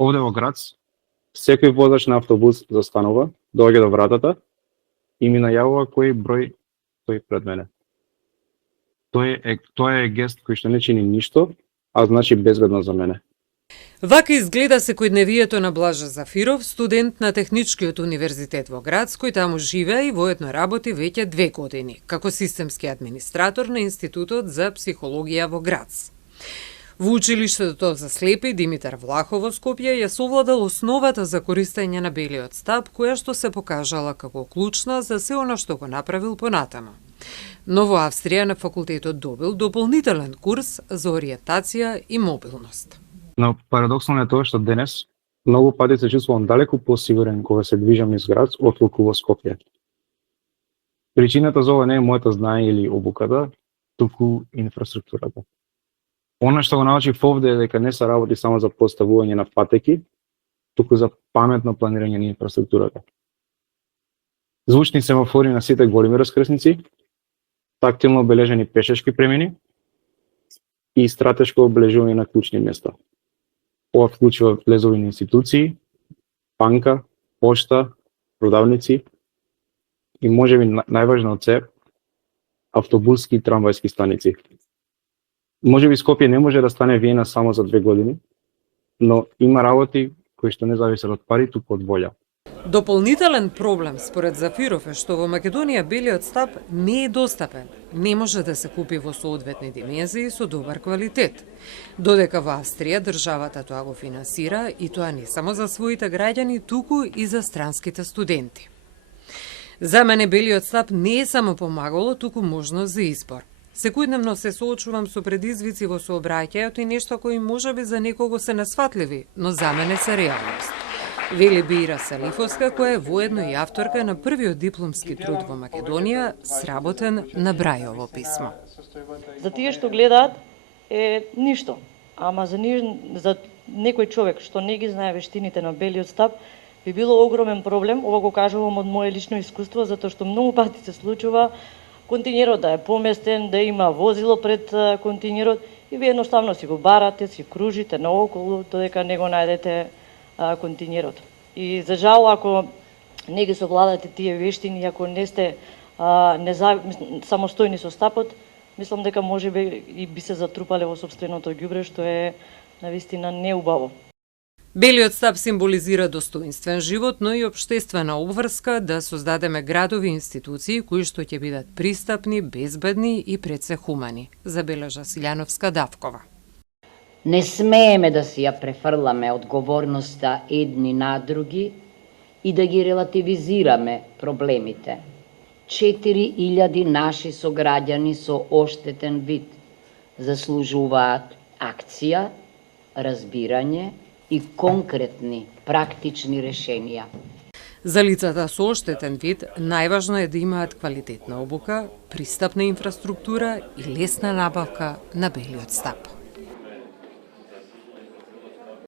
Овде во Грац, секој возач на автобус застанува, доаѓа до вратата и ми најавува кој број стои пред мене. Тоа е гест кој што не чини ништо, а значи безбедно за мене. Вака изгледа секојдневието на Блажа Зафиров, студент на Техничкиот универзитет во Грац, кој таму живее и воедно работи веќе 2 години, како системски администратор на Институтот за психологија во Грац. Во училиштето за слепи Димитар Влахов во Скопје ја совладал основата за користење на белиот стап, која што се покажала како клучна за се она што го направил понатаму. Но во Австрија на факултетот добил дополнителен курс за ориентација и мобилност. Но парадоксно е тоа што денес многу пати се чувствувам далеку посигурен кога се движам низ Грац отколку во Скопје. Причината за ова не е моето знание или обуката, туку инфраструктурата. Она што го научив овде е дека не се работи само за поставување на патеки, туку за паметно планирање на инфраструктурата. Звучни семафори на сите големи раскрсници, тактилно обележени пешешки премини и стратешко обележување на клучни места. Ова вклучува влезови на институции, банка, пошта, продавници и можеби најважно од се автобуски и трамвајски станици. Можеби Скопје не може да стане Виена само за 2 години, но има работи кои што не зависат од пари, туку од волја. Дополнителен проблем според Зафиров е што во Македонија белиот стап не е достапен. Не може да се купи во соодветни димензии со добар квалитет. Додека во Австрија државата тоа го финансира и тоа не само за своите граѓани, туку и за странските студенти. За мене белиот стап не е само помагало, туку можност за избор. Секојдневно се соочувам со предизвици во сообраќајот и нешто кои можеби за некого се несфатливи, но за мене се реалност. Вели Бира Салифовска, која е воедно и авторка на првиот дипломски труд во Македонија, сработен на Брајово писмо. За тие што гледаат е ништо, ама за некој човек што не ги знае вештините на белиот стап, би било огромен проблем. Ова го кажувам од мое лично искуство, затоа што многу пати се случува континерот да е поместен, да има возило пред континерот и ви едноставно си го барате, си кружите наоколу, додека не го најдете континерот. И за жал, ако не ги совладате тие вештини, ако не сте самостојни со стапот, мислам дека можеби и би се затрупале во сопственото ѓубре, што е навистина неубаво. Белиот стап символизира достоинствен живот, но и општествена обврска да создадеме градови и институции кои што ќе бидат пристапни, безбедни и пред се хумани, забележа Силјановска Давкова. Не смееме да си ја префрламе одговорноста едни на други и да ги релативизираме проблемите. 4000 наши сограѓани со оштетен вид заслужуваат акција, разбирање и конкретни, практични решенија. За лицата со оштетен вид, најважно е да имаат квалитетна обука, пристапна инфраструктура и лесна набавка на белиот стап.